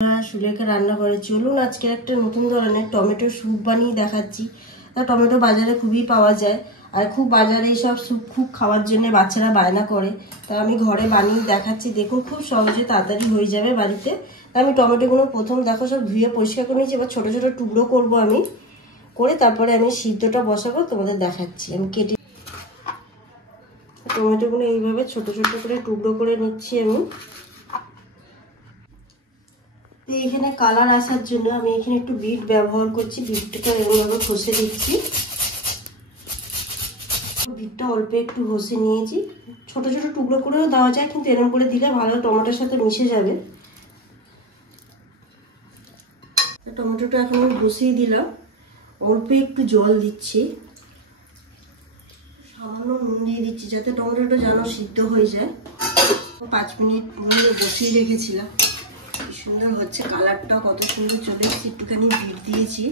সুলেখা রান্না করে চলুন আজকে একটা নতুন ধরনের টমেটো স্যুপ বানিয়ে দেখাচ্ছি। টমেটো বাজারে খুবই পাওয়া যায় আর খুব বাজারে এইসব স্যুপ খুব খাওয়ার জন্য বাচ্চারা বায়না করে, তা আমি ঘরে বানিয়ে দেখাচ্ছি। দেখুন খুব সহজে তাড়াতাড়ি হয়ে যাবে বাড়িতে। আমি টমেটোগুলো প্রথম দেখো সব ধুয়ে পরিষ্কার করে নিয়েছি, এবার ছোটো ছোটো টুকরো করব আমি, করে তারপরে আমি সিদ্ধটা বসাবো, তোমাদের দেখাচ্ছি। আমি কেটে টমেটোগুলো এইভাবে ছোটো ছোটো করে টুকরো করে নিচ্ছি আমি। এখানে কালার আসার জন্য আমি এখানে একটু বিট ব্যবহার করছি, বিটটা এরকমভাবে ঘষে দিচ্ছি। বিটটা অল্প একটু ঘষে নিয়েছি, ছোট ছোট টুকরো করেও দেওয়া যায়, কিন্তু এরকম করে দিলে ভালো টমেটোর সাথে মিশে যাবে। টমেটোটা এখন আমি বসিয়ে দিলাম, অল্প একটু জল দিচ্ছি, সামান্য নুন দিয়ে দিচ্ছি যাতে টমেটোটা যেন সিদ্ধ হয়ে যায়। 5 মিনিট বসিয়ে রেখেছিলাম, সুন্দর হচ্ছে, কালারটা কত সুন্দর চলে এসেছে। একটুখানি বিট দিয়েছি,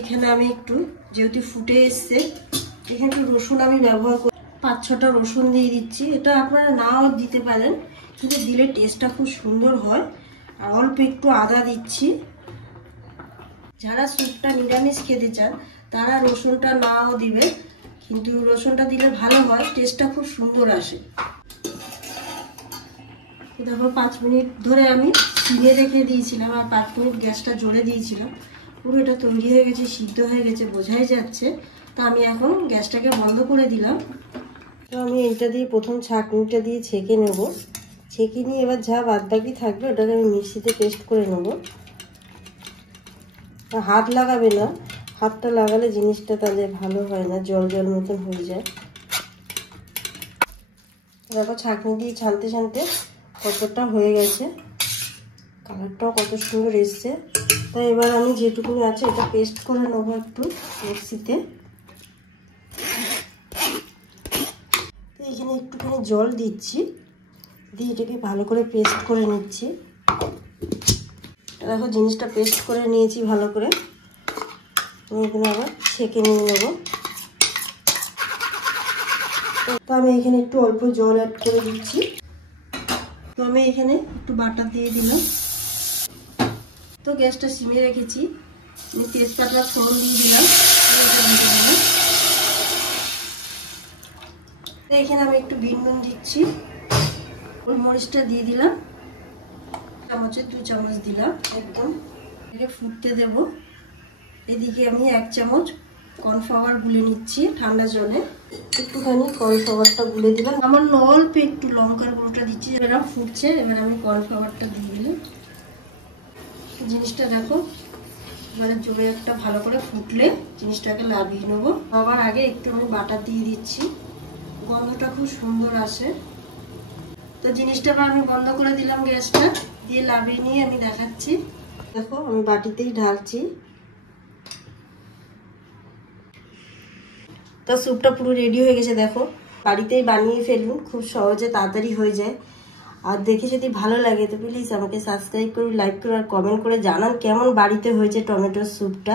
এখানে আমি একটু যেহেতু ফুটে এসছে এখানে একটু রসুন আমি ব্যবহার করি, 5-6টা রসুন দিয়ে দিচ্ছি। এটা আপনারা নাও দিতে পারেন, কিন্তু দিলে টেস্টটা খুব সুন্দর হয়। আর অল্প একটু আদা দিচ্ছি। যারা স্যুপটা নিরামিষ খেতে চান তারা রসুনটা নাও দিবে, কিন্তু রসুনটা দিলে ভালো হয়, টেস্টটা খুব সুন্দর আসে। দেখো 5 মিনিট ধরে আমি সিমে রেখে দিয়েছিলাম আর 5 মিনিট গ্যাসটা জোরে দিয়েছিলাম। পুরো এটা তৈরি হয়ে গেছে, সিদ্ধ হয়ে গেছে, বোঝাই যাচ্ছে। তো আমি এখন গ্যাসটাকে বন্ধ করে দিলাম। তো আমি এইটা দিয়ে প্রথম ছাঁকনিটা দিয়ে ছেঁকে নেব, ছেঁকে নিয়ে এবার যা বাদ বাকি থাকবে ওটাকে আমি মিক্সিতে পেস্ট করে নেব। হাত লাগাবে না, হাতটা লাগালে জিনিসটা তাহলে ভালো হয় না, জল জল মতন হয়ে যায়। দেখো ছাঁকনি দিয়ে ছানতে ছানতে কতটা হয়ে গেছে, কালারটাও কত সুন্দর এসছে। তাই এবার আমি যেটুকুনি আছে এটা পেস্ট করে নেবো একটু মিক্সিতে। তো এখানে একটুখানি জল দিচ্ছি, দিয়ে এটাকে ভালো করে পেস্ট করে নিচ্ছি। দেখো জিনিসটা পেস্ট করে নিয়েছি ভালো করে, এখানে আবার ছেঁকে নিয়ে নেবো। তো আমি এখানে একটু অল্প জল অ্যাড করে দিচ্ছি। তো আমি এখানে একটু বাটার দিয়ে দিলাম। তো গ্যাসটা সিমে রেখেছি, তেজপাতা ফোড়ন দিয়ে দিলাম। তো এখানে আমি একটু বিট নুন দিচ্ছি, গোলমরিচটা দিয়ে দিলাম, চামচে 2 চামচ দিলাম। একদম এটাকে ফুটতে দেব। এদিকে আমি 1 চামচ কর্নফ্লাওয়ার গুলে নিচ্ছি ঠান্ডা জলে, একটুখানি কর্নফ্লাওয়ারটা গুলে দিলাম। আমার অল্প একটু লঙ্কার গুঁড়োটা দিচ্ছি। এবার ফুটছে, এবার আমি কর্নফ্লাওয়ারটা দিয়ে দিলাম। জিনিসটা দেখো এবারে জোরে একটা ভালো করে ফুটলে জিনিসটাকে লাভিয়ে নেবো। আবার আগে একটু আমি বাটার দিয়ে দিচ্ছি, গন্ধটা খুব সুন্দর আসে। তো জিনিসটা আবার আমি বন্ধ করে দিলাম গ্যাসটা, দিয়ে লাভিয়ে নিয়ে আমি দেখাচ্ছি। দেখো আমি বাটিতেই ঢালছি। তো স্যুপটা পুরো রেডি হয়ে গেছে, দেখো বাড়িতেই বানিয়ে ফেলুন, খুব সহজে তাড়াতাড়ি হয়ে যায়। আর দেখে যদি ভালো লাগে তো প্লিজ আমাকে সাবস্ক্রাইব করুন, লাইক করুন আর কমেন্ট করে জানান কেমন বাড়িতে হয়েছে টমেটোর স্যুপটা।